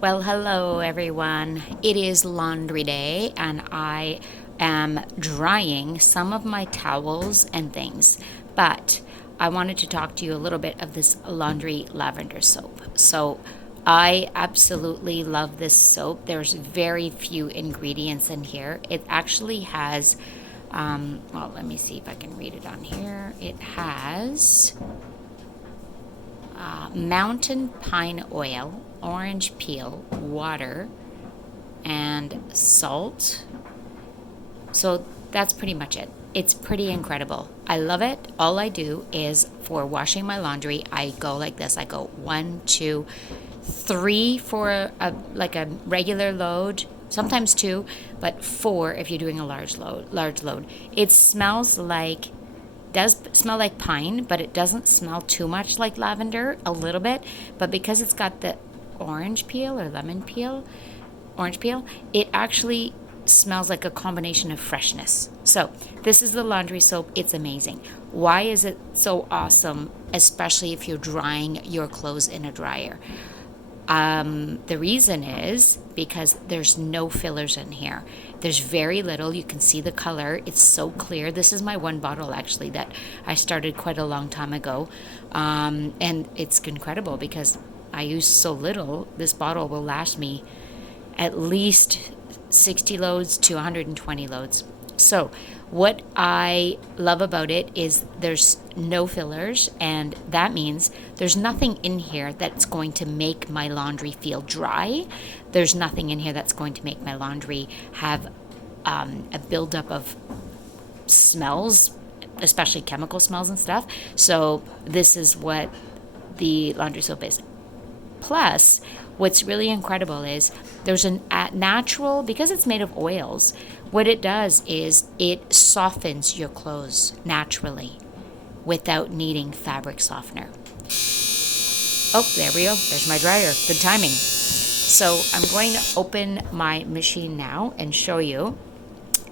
Well, hello everyone. It is laundry day and I am drying some of my towels and things. But I wanted to talk to you a little bit of this laundry lavender soap. So, I absolutely love this soap. There's very few ingredients in here. It actually has, well, let me see if I can read it on here. It has mountain pine oil, orange peel, water, and salt. So that's pretty much it. It's pretty incredible. I love it. All I do is for washing my laundry, I go like this. I go one, two, three for a regular load, sometimes two, but four if you're doing a large load. Large load. It smells like does smell like pine, but it doesn't smell too much like lavender, a little bit. But because it's got the orange peel or lemon peel, orange peel, it actually smells like a combination of freshness. So, this is the laundry soap. It's amazing. Why is it so awesome, especially if you're drying your clothes in a dryer? The reason is because there's no fillers in here. There's very little. You can see the color. It's so clear. This is my one bottle actually that I started quite a long time ago. And it's incredible because I use so little. This bottle will last me at least 60 loads to 120 loads. So, what I love about it is there's no fillers, and that means there's nothing in here that's going to make my laundry feel dry. There's nothing in here that's going to make my laundry have a buildup of smells, especially chemical smells and stuff. So, this is what the laundry soap is. Plus, what's really incredible is there's a natural, because it's made of oils, what it does is it softens your clothes naturally without needing fabric softener. Oh, there we go. There's my dryer. Good timing. So I'm going to open my machine now and show you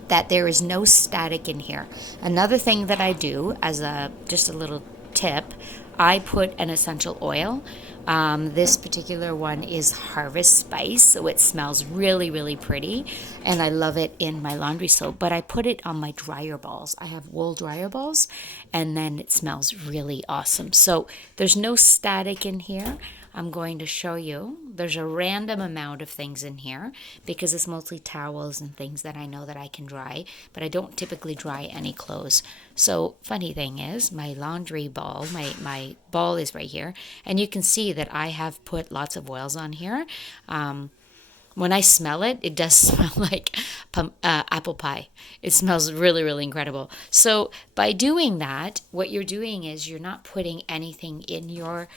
that there is no static in here. Another thing that I do as just a little tip, I put an essential oil. This particular one is Harvest Spice, so it smells really, really pretty, and I love it in my laundry soap. But I put it on my dryer balls. I have wool dryer balls, and then it smells really awesome. So there's no static in here. I'm going to show you. There's a random amount of things in here because it's mostly towels and things that I know that I can dry, but I don't typically dry any clothes. So funny thing is, my laundry ball, my ball is right here, and you can see that I have put lots of oils on here. When I smell it, it does smell like apple pie. It smells really, really incredible. So by doing that, what you're doing is you're not putting anything in your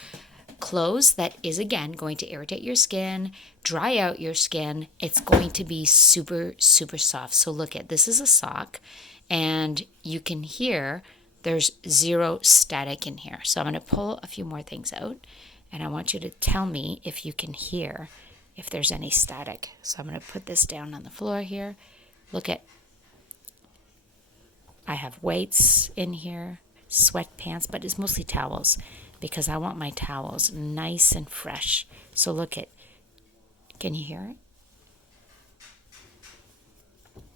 clothes that is again going to irritate your skin, dry out your skin. It's going to be super, super soft. So look at this is a sock, and you can hear there's zero static in here. So I'm going to pull a few more things out, and I want you to tell me if you can hear if there's any static. So I'm going to put this down on the floor here. Look at, I have weights in here, sweatpants, but it's mostly towels because I want my towels nice and fresh. So look at, can you hear it?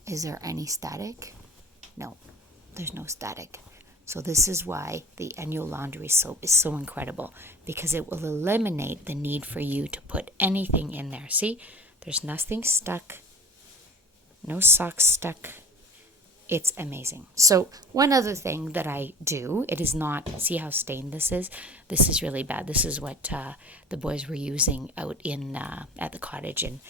Is there any static? No, there's no static. So this is why the Annual Laundry Soap is so incredible, because it will eliminate the need for you to put anything in there. See, there's nothing stuck, no socks stuck. It's amazing. So one other thing that I do, it is not, see how stained this is? This is really bad. This is what the boys were using out in at the cottage and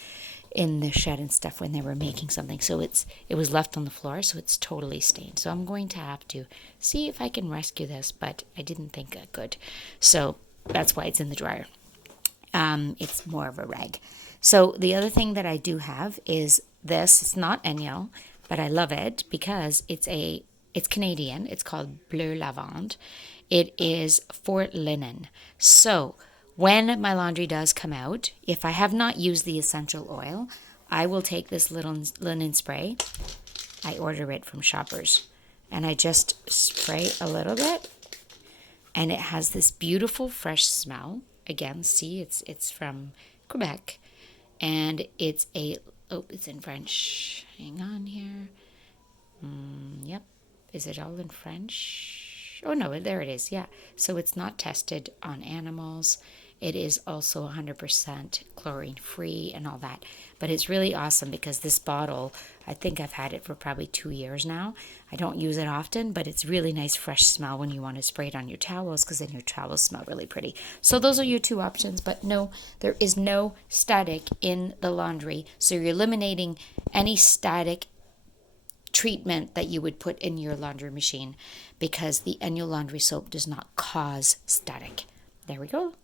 in the shed and stuff when they were making something. So it was left on the floor, so it's totally stained. So I'm going to have to see if I can rescue this, but I didn't think I could. So that's why it's in the dryer. It's more of a rag. So the other thing that I do have is this. It's not Enyo, but I love it because it's Canadian. It's called Bleu Lavande. It is for linen. So when my laundry does come out, if I have not used the essential oil, I will take this little linen spray. I order it from Shoppers, and I just spray a little bit, and it has this beautiful fresh smell. Again, see, it's from Quebec. And it's it's in French. Hang on here. Yep. Is it all in French? Oh, no, there it is. Yeah. So it's not tested on animals. It is also 100% chlorine free and all that. But it's really awesome because this bottle, I think I've had it for probably 2 years now. I don't use it often, but it's really nice, fresh smell when you want to spray it on your towels because then your towels smell really pretty. So those are your two options. But no, there is no static in the laundry. So you're eliminating any static treatment that you would put in your laundry machine because the Enyo laundry soap does not cause static. There we go.